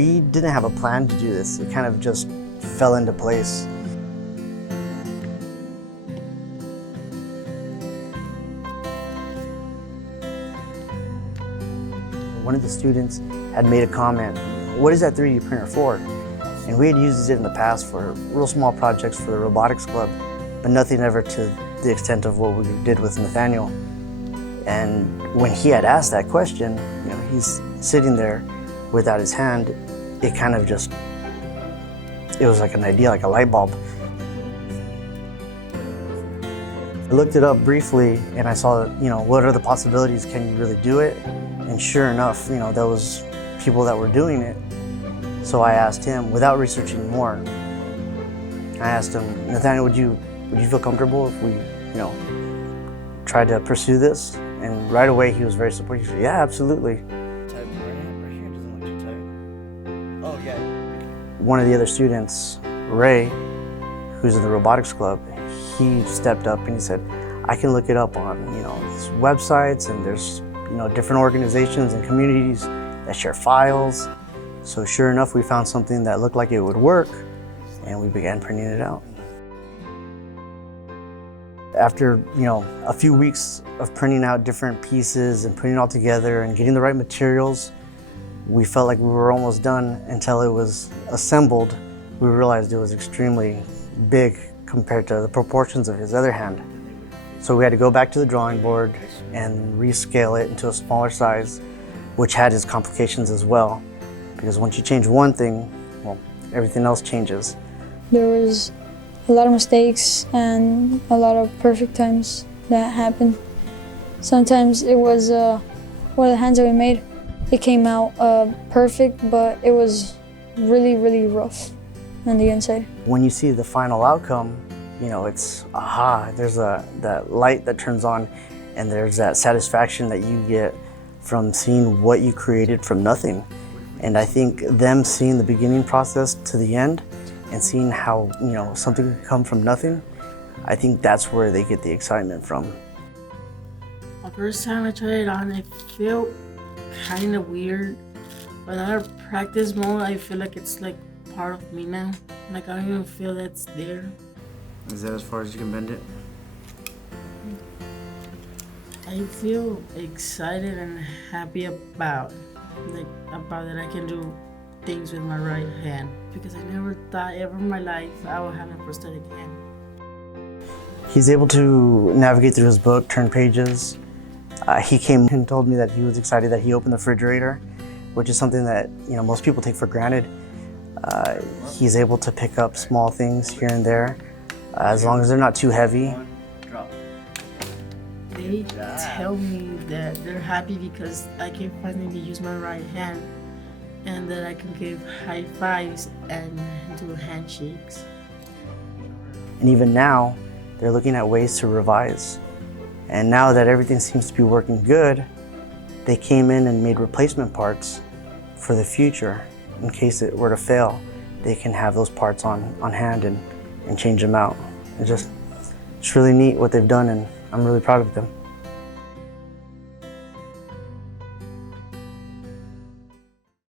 We didn't have a plan to do this. It kind of just fell into place. One of the students had made a comment, "What is that 3D printer for?" And we had used it in the past for real small projects for the robotics club, but nothing ever to the extent of what we did with Nathanael. And when he had asked that question, he's sitting there without his hand, it kind of just, it was like an idea, like a light bulb. I looked it up briefly and I saw, what are the possibilities? Can you really do it? And sure enough, there was people that were doing it. So I asked him, without researching more, I asked him, "Nathanael, would you feel comfortable if we, tried to pursue this?" And right away he was very supportive. He said, "Yeah, absolutely." Type right here doesn't let you type. Oh yeah. One of the other students, Ray, who's in the robotics club, he stepped up and he said, "I can look it up on these websites, and there's different organizations and communities that share files." So sure enough, we found something that looked like it would work, and we began printing it out. After a few weeks of printing out different pieces and putting it all together and getting the right materials, we felt like we were almost done until it was assembled. We realized it was extremely big compared to the proportions of his other hand. So we had to go back to the drawing board and rescale it into a smaller size, which had its complications as well. Because once you change one thing, well, everything else changes. There was a lot of mistakes and a lot of perfect times that happened. Sometimes it was one of the hands that we made. It came out perfect, but it was really, really rough on the inside. When you see the final outcome, it's aha. There's that light that turns on, and there's that satisfaction that you get from seeing what you created from nothing. And I think them seeing the beginning process to the end and seeing how something can come from nothing, I think that's where they get the excitement from. The first time I tried it on, it felt kind of weird. But after practice more, I feel like it's like part of me now. Like I don't even feel that's there. Is that as far as you can bend it? I feel excited and happy about that I can do things with my right hand, because I never thought ever in my life I would have a prosthetic hand. He's able to navigate through his book, turn pages. He came and told me that he was excited that he opened the refrigerator, which is something that most people take for granted. He's able to pick up small things here and there, as long as they're not too heavy. They tell me that they're happy because I can finally use my right hand, and that I can give high fives and do handshakes. And even now, they're looking at ways to revise. And now that everything seems to be working good, they came in and made replacement parts for the future. In case it were to fail, they can have those parts on hand and change them out. It's really neat what they've done, and I'm really proud of them.